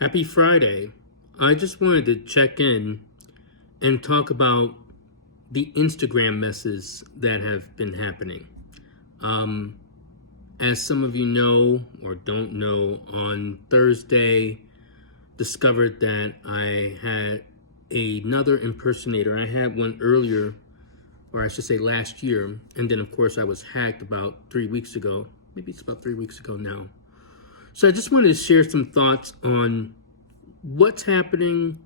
Happy Friday. I just wanted to check in and talk about the Instagram messes that have been happening. As some of you know or don't know, on Thursday, discovered that I had another impersonator. I had one earlier, or I should say last year, and then of course I was hacked about 3 weeks ago. Maybe it's about 3 weeks ago now. So I just wanted to share some thoughts on what's happening,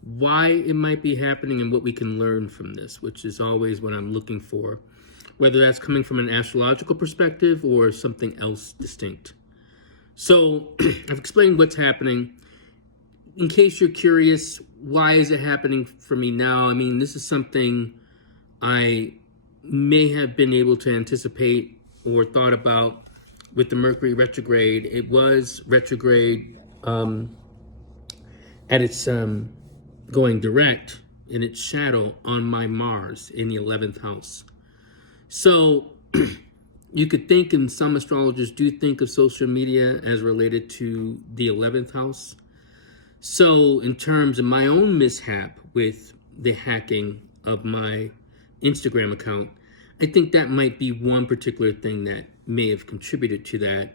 why it might be happening, and what we can learn from this, which is always what I'm looking for, whether that's coming from an astrological perspective or something else distinct. So I've explained what's happening. In case you're curious, why is it happening for me now? I mean, this is something I may have been able to anticipate or thought about with the Mercury retrograde. It was retrograde at its going direct in its shadow on my Mars in the 11th house. So you could think, and some astrologers do think of social media as related to the 11th house. So in terms of my own mishap with the hacking of my Instagram account, I think that might be one particular thing that may have contributed to that,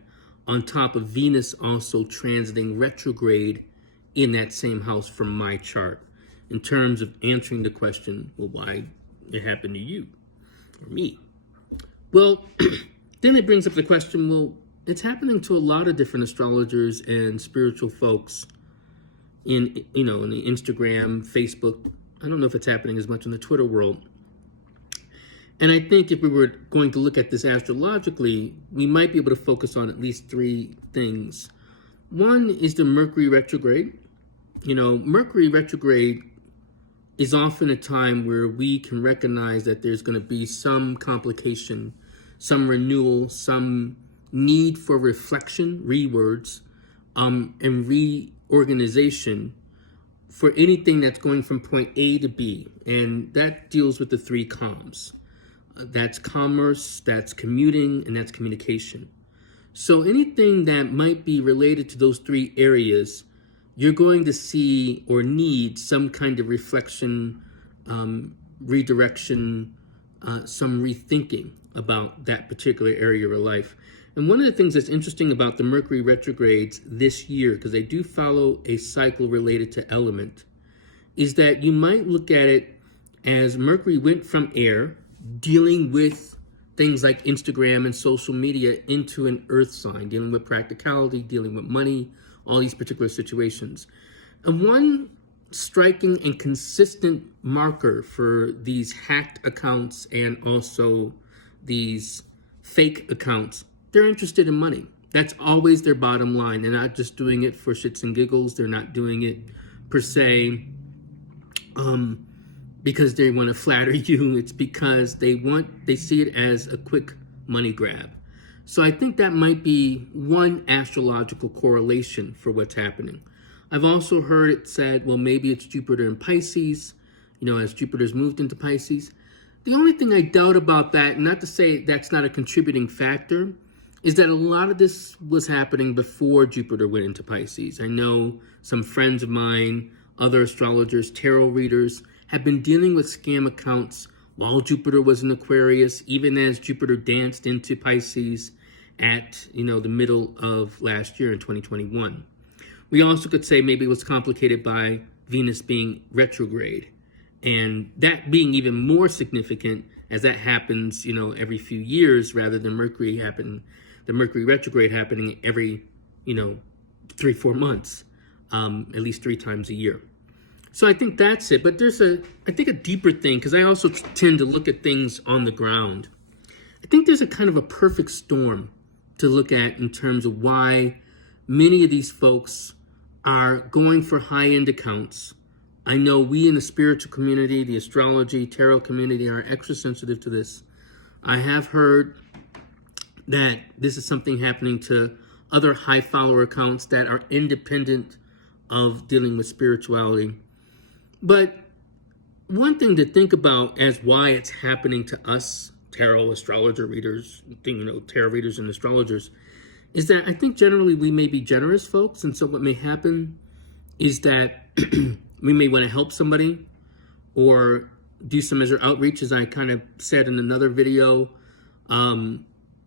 on top of Venus also transiting retrograde in that same house from my chart, in terms of answering the question, well, why it happened to you or me? Well, then it brings up the question, well, it's happening to a lot of different astrologers and spiritual folks in the Instagram, Facebook. I don't know if it's happening as much in the Twitter world. And I think if we were going to look at this astrologically, we might be able to focus on at least three things. One is the Mercury retrograde. Mercury retrograde is often a time where we can recognize that there's going to be some complication, some renewal, some need for reflection, rewords, and reorganization for anything that's going from point A to B. And that deals with the three comms. That's commerce, that's commuting, and that's communication. So anything that might be related to those three areas, you're going to see or need some kind of reflection, redirection, some rethinking about that particular area of your life. And one of the things that's interesting about the Mercury retrogrades this year, because they do follow a cycle related to element, is that you might look at it as Mercury went from air, dealing with things like Instagram and social media, into an earth sign, dealing with practicality, dealing with money, all these particular situations. And one striking and consistent marker for these hacked accounts and also these fake accounts, they're interested in money. That's always their bottom line. They're not just doing it for shits and giggles. They're not doing it per se because they want to flatter you. It's because they see it as a quick money grab. So I think that might be one astrological correlation for what's happening. I've also heard it said, well, maybe it's Jupiter in Pisces, as Jupiter's moved into Pisces. The only thing I doubt about that, not to say that's not a contributing factor, is that a lot of this was happening before Jupiter went into Pisces. I know some friends of mine, other astrologers, tarot readers, have been dealing with scam accounts while Jupiter was in Aquarius, even as Jupiter danced into Pisces at the middle of last year in 2021. We also could say maybe it was complicated by Venus being retrograde, and that being even more significant as that happens every few years, rather than the Mercury retrograde happening every 3-4 months, at least 3 times a year. So I think that's it. But there's a deeper thing, because I also tend to look at things on the ground. I think there's a kind of a perfect storm to look at in terms of why many of these folks are going for high-end accounts. I know we in the spiritual community, the astrology, tarot community, are extra sensitive to this. I have heard that this is something happening to other high follower accounts that are independent of dealing with spirituality. But one thing to think about as why it's happening to us, tarot astrologer readers, tarot readers and astrologers, is that I think generally we may be generous folks, and so what may happen is that we may want to help somebody or do some measure outreach, as I kind of said in another video.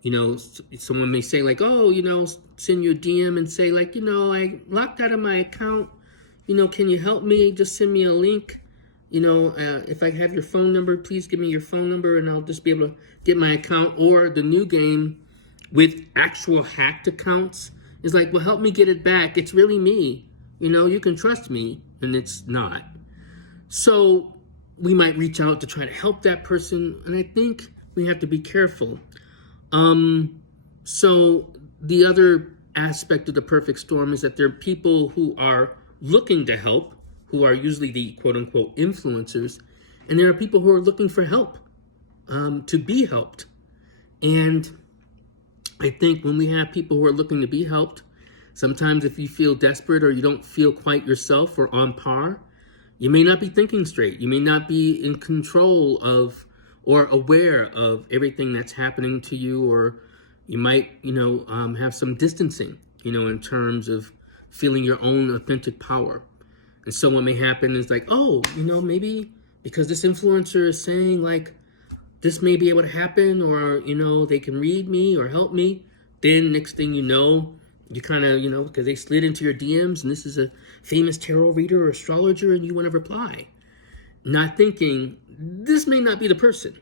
You know, someone may say like, oh, you know, send you a DM and say like, you know, I locked out of my account. You know, can you help me? Just send me a link. You know, if I have your phone number, please give me your phone number and I'll just be able to get my account. Or the new game with actual hacked accounts is like, well, help me get it back. It's really me. You know, you can trust me. And it's not. So we might reach out to try to help that person. And I think we have to be careful. So the other aspect of the perfect storm is that there are people who are looking to help, who are usually the quote unquote influencers, and there are people who are looking for help, to be helped. And I think when we have people who are looking to be helped, sometimes if you feel desperate or you don't feel quite yourself or on par, you may not be thinking straight. You may not be in control of or aware of everything that's happening to you, or you might, you know, have some distancing, you know, in terms of feeling your own authentic power. And so what may happen is like, oh, you know, maybe because this influencer is saying like, this may be able to happen, or, you know, they can read me or help me. Then next thing you know, you kind of, you know, because they slid into your DMs and this is a famous tarot reader or astrologer and you want to reply. Not thinking, this may not be the person.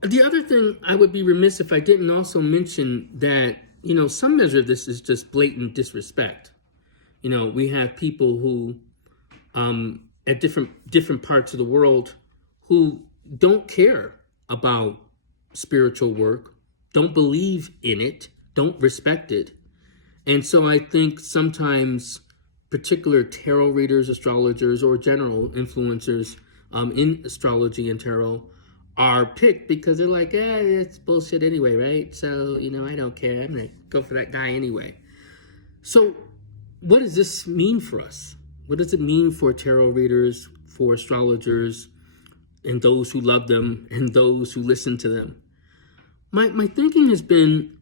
The other thing, I would be remiss if I didn't also mention that, you know, some measure of this is just blatant disrespect. You know, we have people who, at different parts of the world, who don't care about spiritual work, don't believe in it, don't respect it. And so I think sometimes particular tarot readers, astrologers, or general influencers in astrology and tarot are picked because they're like, it's bullshit anyway, right? So, you know, I don't care. I'm going to go for that guy anyway. So what does this mean for us? What does it mean for tarot readers, for astrologers, and those who love them, and those who listen to them? My thinking has been,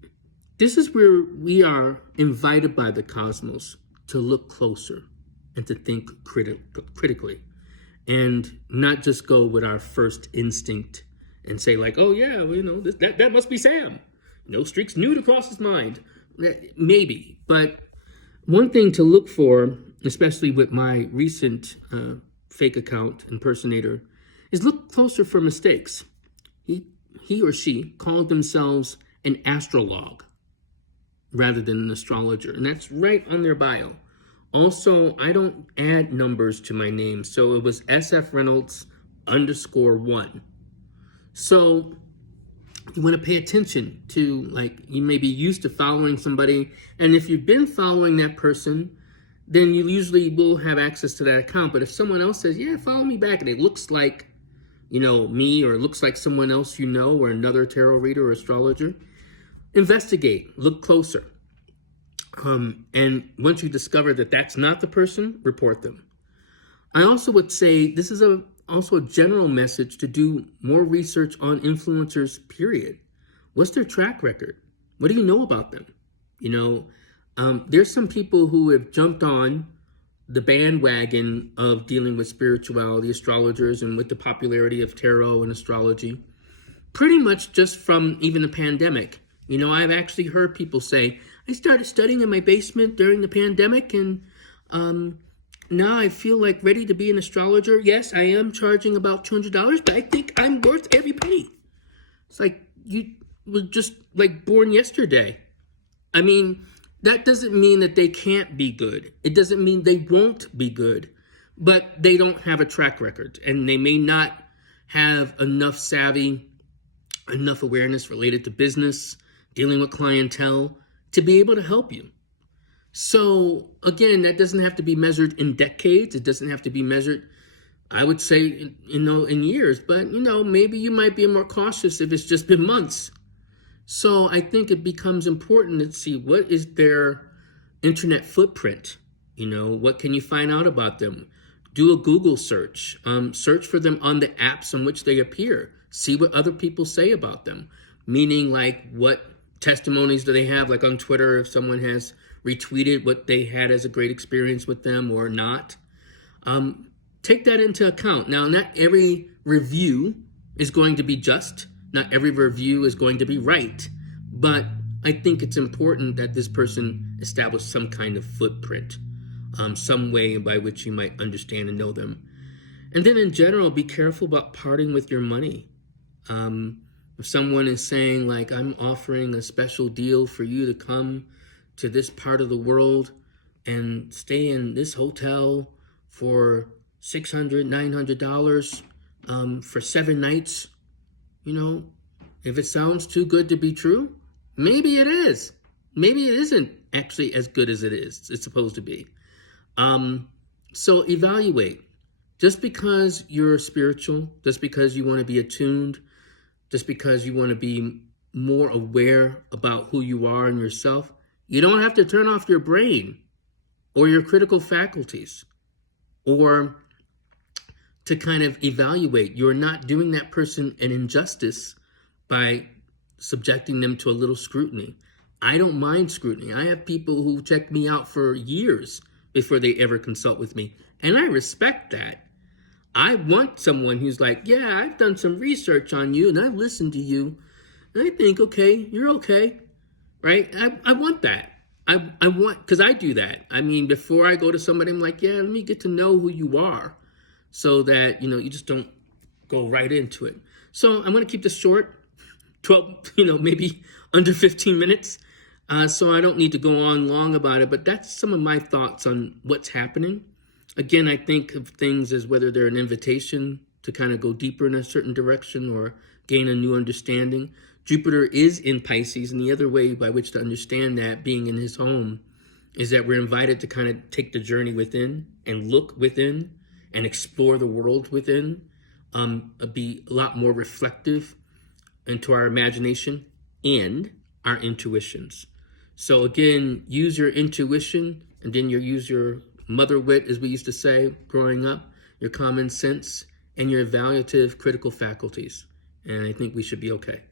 this is where we are invited by the cosmos to look closer and to think critically, and not just go with our first instinct and say like, oh yeah, well, you know, that must be Sam. No streaks new to cross his mind. Maybe, but one thing to look for, especially with my recent fake account impersonator, is look closer for mistakes. He or she called themselves an astrolog rather than an astrologer, and that's right on their bio. Also, I don't add numbers to my name, so it was SF Reynolds _1. So you want to pay attention to, like, you may be used to following somebody, and if you've been following that person, then you usually will have access to that account. But if someone else says, yeah, follow me back, and it looks like, you know, me, or it looks like someone else you know, or another tarot reader or astrologer, investigate, look closer. And once you discover that that's not the person, report them. I also would say this is also a general message to do more research on influencers, period. What's their track record? What do you know about them? You know, there's some people who have jumped on the bandwagon of dealing with spirituality, astrologers, and with the popularity of tarot and astrology, pretty much just from even the pandemic. You know, I've actually heard people say, I started studying in my basement during the pandemic, and now I feel like ready to be an astrologer. Yes, I am charging about $200, but I think I'm worth every penny. It's like, you were just like born yesterday. I mean, that doesn't mean that they can't be good. It doesn't mean they won't be good, but they don't have a track record, and they may not have enough savvy, enough awareness related to business, dealing with clientele, to be able to help you. So again, that doesn't have to be measured in decades. It doesn't have to be measured, I would say, you know, in years, but, you know, maybe you might be more cautious if it's just been months. So I think it becomes important to see what is their internet footprint. You know, what can you find out about them? Do a Google search, search for them on the apps on which they appear. See what other people say about them. Meaning, like, what testimonies do they have, like on Twitter, if someone has retweeted what they had as a great experience with them or not. Take that into account. Now, not every review is going to be just. Not every review is going to be right. But I think it's important that this person establish some kind of footprint, some way by which you might understand and know them. And then in general, be careful about parting with your money. If someone is saying, like, I'm offering a special deal for you to come to this part of the world and stay in this hotel for $600, $900 for 7 nights, if it sounds too good to be true, maybe it is. Maybe it isn't actually as good as it's supposed to be. So evaluate. Just because you're spiritual, just because you want to be attuned, just because you want to be more aware about who you are and yourself, you don't have to turn off your brain or your critical faculties or to kind of evaluate. You're not doing that person an injustice by subjecting them to a little scrutiny. I don't mind scrutiny. I have people who check me out for years before they ever consult with me, and I respect that. I want someone who's like, yeah, I've done some research on you and I've listened to you and I think, okay, you're okay, right? I want that. I want, because I do that. I mean, before I go to somebody, I'm like, yeah, let me get to know who you are so that, you just don't go right into it. So I'm going to keep this short, 12, maybe under 15 minutes. So I don't need to go on long about it, but that's some of my thoughts on what's happening. Again, I think of things as whether they're an invitation to kind of go deeper in a certain direction or gain a new understanding. Jupiter is in Pisces, and the other way by which to understand that, being in his home, is that we're invited to kind of take the journey within and look within and explore the world within, be a lot more reflective into our imagination and our intuitions. So again, use your intuition, and then you use your mother wit, as we used to say growing up, your common sense, and your evaluative critical faculties. And I think we should be okay.